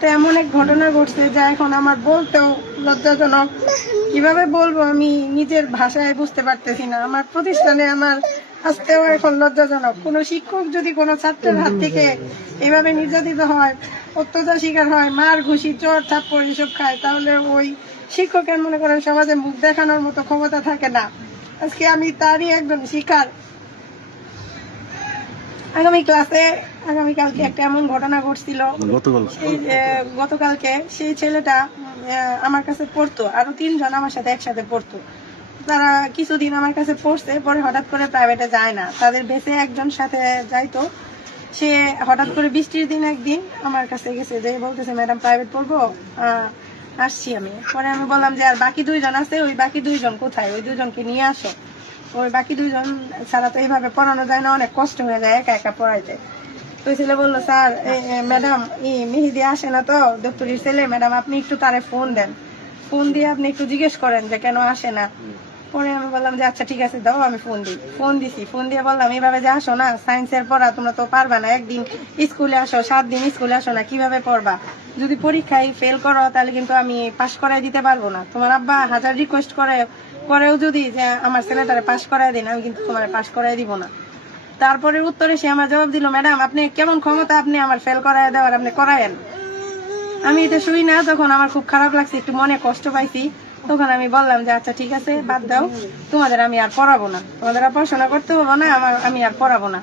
তো এমন এক ঘটনা ঘটছে যা এখন আমার বলতেও লজ্জাজনক। কিভাবে বলবো আমি নিজের ভাষায় বুঝতে পারতেছি না। আমার প্রতিষ্ঠানে আমার আসতেও এখন লজ্জাজনক। কোনো শিক্ষক যদি কোনো ছাত্রের হাত থেকে এভাবে নির্যাতিত হয়, অত্যাচার শিকার হয়, মার ঘুষি চোর থাপ্পড় এসব খায়, তাহলে ওই শিক্ষকের মনে করেন সমাজে মুখ দেখানোর মতো ক্ষমতা থাকে না। আজকে আমি তারই একজন শিকার। আগামীকালকে একটা এমন ঘটনা ঘটছিল। গতকালকে সেই ছেলেটা আমার কাছে পড়তো, আরো 3 জন আমার সাথে একসাথে পড়তো। তারা কিছুদিন আমার কাছে পড়ছে, পরে হঠাৎ করে প্রাইভেটে যায় না। তাদের বেঁচে একজন সাথে যাইতো, সে হঠাৎ করে বৃষ্টির দিন একদিন আমার কাছে গেছে, যে বলতেছে ম্যাডাম প্রাইভেট পড়বো, আসছি আমি। পরে আমি বললাম যে আর বাকি 2 জন আছে, ওই বাকি 2 জন কোথায়, ওই 2 জনকে নিয়ে আসো। ওই বাকি 2 জন ছাড়া তো এইভাবে পড়ানো যায় না, অনেক কষ্ট হয়ে যায় একা একা পড়াইতে। তো ছেলে বললো স্যার ম্যাডাম মেহেদি আসে না তো, দপ্তরির ছেলে, ম্যাডাম আপনি একটু তারে ফোন দেন, ফোন দিয়ে আপনি একটু জিজ্ঞেস করেন যে কেন আসে না। পরে আমি বললাম যে আচ্ছা ঠিক আছে দাও, আমি ফোন দিই। ফোন দিছি, ফোন দিয়ে বললাম এইভাবে যে আসো না, সায়েন্সের পড়া তোমরা তো পারবা না, একদিন স্কুলে আসো, 7 দিন স্কুলে আসো না, কিভাবে পড়বা? যদি পরীক্ষায় ফেল করো তাহলে কিন্তু আমি পাশ করাই দিতে পারবো না। তোমার আব্বা হাজার রিকোয়েস্ট করে পরেও যদি যে আমার ছেলেটারে পাশ করাই দিন, আমি কিন্তু তোমার পাশ করাই দিব না। তারপরে উত্তরে সে আমার জবাব দিল, ম্যাডাম আপনি কেমন ক্ষমতা, আপনি আমার ফেল করায় দেওয়ার, আপনি করায়েন। আমি এটা শুই না, তখন আমার খুব খারাপ লাগছে, একটু মনে কষ্ট পাইছি। তখন আমি বললাম যে আচ্ছা ঠিক আছে বাদ দাও, তোমাদের আমি আর পড়াবো না, তোমাদের আর পড়াশোনা করতে হবো না, আমি আর পড়াবো না।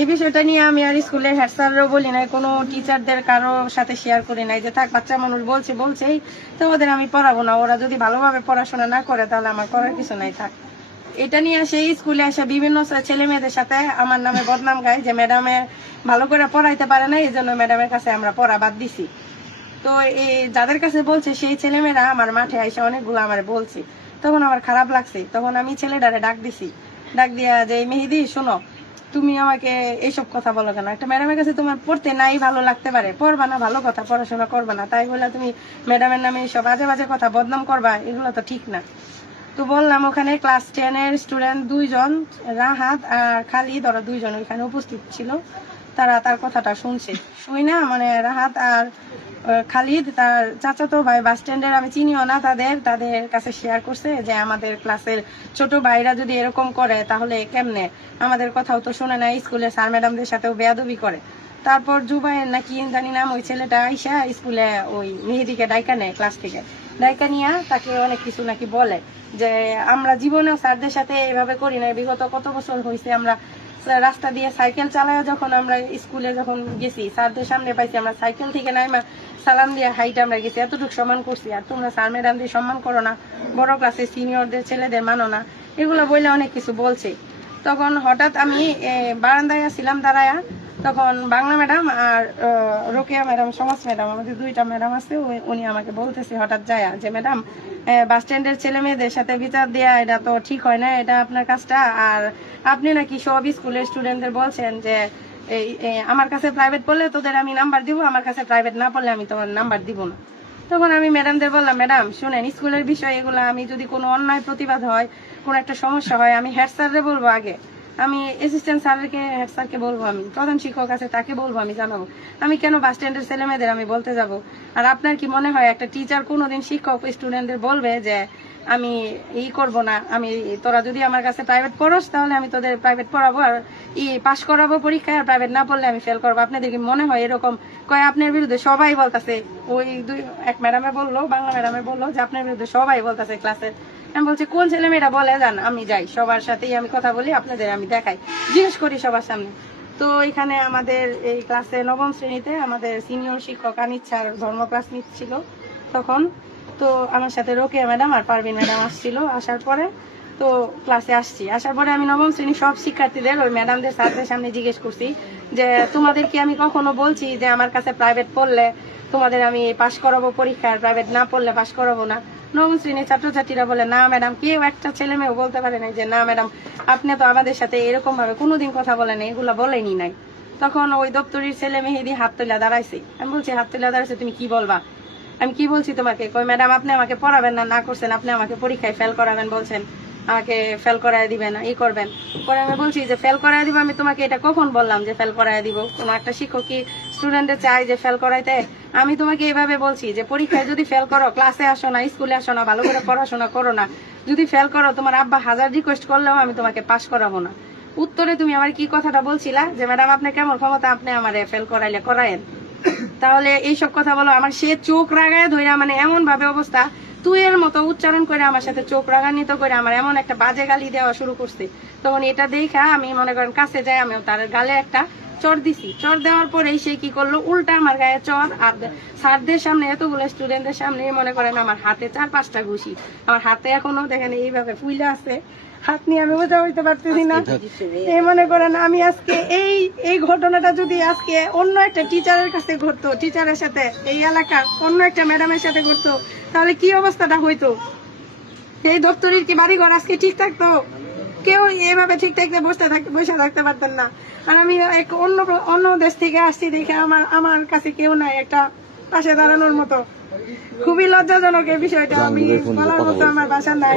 এই বিষয়টা নিয়ে আমি আর স্কুলের হেড স্যারও বলি নাই, কোনো টিচারদের কারো সাথে শেয়ার করি নাই, যে থাক বাচ্চা মানুষ বলছেই তো ওদের আমি পড়াবো না, ওরা যদি ভালোভাবে পড়াশোনা না করে তাহলে আমার করার কিছু নাই, থাক। এটা নিয়ে সেই স্কুলে এসে বিভিন্ন ছেলে মেয়েদের সাথে আমার নামে বদনাম গায়, যে ম্যাডামে ভালো করে পড়াইতে পারে না, এই জন্য ম্যাডামের কাছে আমরা পড়া বাদ দিছি। তো এই যাদের কাছে বলছে সেই ছেলেমেয়েরা আমার মাঠে এসে অনেকগুলো আমার বলছে, তখন আমার খারাপ লাগছে। তখন আমি ছেলেটারে ডাক দিছি, ডাক দিয়া যে মেহেদি শোনো, তুমি আমাকে এইসব কথা বলো কেন? একটা ম্যাডামের কাছে তোমার পড়তে নাই ভালো লাগতে পারে, পড়বা না, ভালো কথা, পড়াশোনা করবা না, তাই বলে তুমি ম্যাডামের নামে এইসব বাজে বাজে কথা বদনাম করবা, এগুলো তো ঠিক না। তো বললাম ওখানে ক্লাস 10 এর স্টুডেন্ট 2 জন, রাহাত আর খালিদ, ওরা 2 জন ওইখানে উপস্থিত ছিল। তারা তার কথাটা শুনছে, শুই না মানে রাহাত আর খালিদ তার চাচাতো ভাই বাস স্ট্যান্ডের, আমি চিনিও না তাদের কাছে শেয়ার করছে যে আমাদের ক্লাসের ছোট ভাইরা যদি এরকম করে তাহলে কেমনে, আমাদের কথাও তো শুনে না, স্কুলের স্যার ম্যাডামদের সাথেও বেয়াদবি করে। তারপর জুবাইর নাকি জানি নাম, ওই ছেলেটা আইসা স্কুলে ওই মেহেদিকে ডাইকা নেয়, ক্লাস থেকে ডাইকা নিয়ে তাকে অনেক কিছু নাকি বলে, যে আমরা জীবনেও স্যারদের সাথে এভাবে করি না, বিগত কত বছর হয়েছে আমরা রাস্তা দিয়ে সাইকেল চালায় যখন আমরা স্কুলে যখন গেছি, স্যারদের সামনে পাইছি, আমরা সাইকেল থেকে নাইমা সালাম দিয়ে হাইট আমরা গেছি, এতটুকু সম্মান করছি, আর তোমরা স্যার ম্যাডামদের সম্মান করো না, বড় ক্লাসে সিনিয়রদের ছেলেদের মানো না, এগুলো বললে অনেক কিছু বলছে। তখন হঠাৎ আমি বারান্দায় ছিলাম দাঁড়ায়া, তখন বাংলা ম্যাডাম আর রোকেয়া ম্যাডাম, সমাজ ম্যাডাম, আমাদের 2টা ম্যাডাম আছে, উনি আমাকে বলতেছে হঠাৎ যায় যে ম্যাডাম বাস স্ট্যান্ডের ছেলে মেয়েদের সাথে বিচার দেয়া এটা তো ঠিক হয় না, এটা আপনার কাজটা, আর আপনি নাকি সব স্কুলের স্টুডেন্টদের বলছেন যে আমার কাছে প্রাইভেট পড়লে তোদের আমি নাম্বার দিব, আমার কাছে প্রাইভেট না পড়লে আমি তোমার নাম্বার দিব না। তখন আমি ম্যাডামদের বললাম, ম্যাডাম শুনেন, স্কুলের বিষয় এগুলো, আমি যদি কোনো অন্যায় প্রতিবাদ হয়, কোনো একটা সমস্যা হয়, আমি হেড স্যাররে বলবো আগে, আমি অ্যাসিস্ট্যান্ট স্যারকে, হেড স্যারকে বলবো, আমি প্রধান শিক্ষক আছে তাকে বলবো, আমি জানাবো, আমি কেন বাস স্ট্যান্ডের ছেলে মেয়েদের আমি বলতে যাব? আর আপনার কি মনে হয় একটা টিচার কোনোদিন শিক্ষক স্টুডেন্টদের বলবে যে আমি করব না, আমি তোরা যদি আমার কাছে প্রাইভেট পড়োস তাহলে আমি তোদের প্রাইভেট পড়াবো, আর পাস করাবো পরীক্ষায়, আর প্রাইভেট না পড়লে আমি ফেল করবো? আপনাদের কি মনে হয় এরকম? কয় আপনার বিরুদ্ধে সবাই বলতেছে, ওই এক ম্যাডামে বললো, বাংলা ম্যাডামে বললো যে আপনার বিরুদ্ধে সবাই বলতেছে ক্লাসের। আমি বলছি কোন ছেলে মেয়েরা বলে, যান আমি যাই, সবার সাথেই আমি কথা বলি, আপনাদের আমি দেখাই, জিজ্ঞেস করি সবার সামনে। তো এখানে আমাদের এই ক্লাসে 9ম শ্রেণীতে আমাদের সিনিয়র শিক্ষক আনিচ্ছার ধর্ম ক্লাস নিচ্ছিল তখন। তো আমার সাথে রোকেয়া ম্যাডাম আর পারভিন ম্যাডাম আসছিল, আসার পরে তো ক্লাসে আসার পরে আমি 9ম শ্রেণীর সব শিক্ষার্থীদের ওই ম্যাডামদের স্যারদের সামনে জিজ্ঞেস করছি যে তোমাদের কি আমি কখনো বলছি যে আমার কাছে প্রাইভেট পড়লে তোমাদের আমি পাশ করাবো পরীক্ষায়, প্রাইভেট না পড়লে পাশ করাবো না? 9ম শ্রেণীর ছাত্রছাত্রীরা বলে না ম্যাডাম, কেউ একটা ছেলে মেয়েও বলতে পারে না যে না ম্যাডাম আপনি তো আমাদের সাথে এরকম ভাবে কোনোদিন কথা বলেন, এগুলো বলেনি নাই। তখন ওই দপ্তরির ছেলে মেহেদি হাত তুলে দাঁড়াইছে, আমি বলছি হাত তুলে দাঁড়াইছে তুমি কি বলবা? আমি কি বলছি তোমাকে? কই ম্যাডাম আপনি আমাকে পড়াবেন না, না করছেন, আপনি আমাকে পরীক্ষায় ফেল করাবেন বলছেন, আমাকে ফেল করায় দিবেন, ই করবেন। পরে আমি বলছি যে ফেল করায় দিব, আমি তোমাকে এটা কখন বললাম যে ফেল করায় দিব? কোন একটা শিক্ষক কি স্টুডেন্টে চাই যে ফেল করাইতে? আমি তোমাকে এইভাবে বলছি যে পরীক্ষায় যদি ফেল করো, ক্লাসে আসো না, স্কুলে আসো না, ভালো করে পড়াশোনা করো না, যদি ফেল করো তোমার আব্বা 1000 রিকোয়েস্ট করলেও আমি তোমাকে পাস করাবো না। উত্তরে তুমি আমার কি কথাটা বলছিলা যে ম্যাডাম আপনি কেমন ক্ষমতা, আপনি আমারে ফেল করাইলে করায়েন। তাহলে এইসব কথা বলো। আমার সে চোখ রাগায় ধইরা, মানে এমন ভাবে অবস্থা, তুই এর মতো উচ্চারণ করে আমার সাথে চোখ রাগান্বিত করে আমার এমন একটা বাজে গালি দেওয়া শুরু করছে। তখন এটা দেখা আমি মনে করেন কাছে যাই, আমি তার গালে একটা চর দিছি। চর দেওয়ার পরেই সে কি করলো, উল্টা আমার গায়ে চর, আর স্যারদের সামনে, এতগুলো স্টুডেন্টদের সামনে মনে করেন আমার হাতে 4-5টা ঘুষি। আমার হাতে এখনো দেখেন এইভাবে ফুইলা আছে, হাত নিয়ে আমি বোঝা হইতে পারতেছি না। এই মনে করেন আমি আজকে এই ঘটনাটা যদি আজকে অন্য একটা টিচারের কাছে ঘটতো, টিচারের সাথে, এই এলাকার অন্য একটা ম্যাডামের সাথে ঘটতো, তাহলে কি অবস্থাটা হইতো? এই দপ্তরের কি বাড়িঘর আজকে ঠিক থাকতো? কেউ এভাবে ঠিক থাকতে বসে থাকতে পারতেন না। আর আমি এক অন্য দেশ থেকে আসছি দেখে আমার কাছে কেউ নাই একটা পাশে দাঁড়ানোর মতো। খুবই লজ্জাজনক এই বিষয়টা, আমি বলার মতো আমার ভাষা নাই।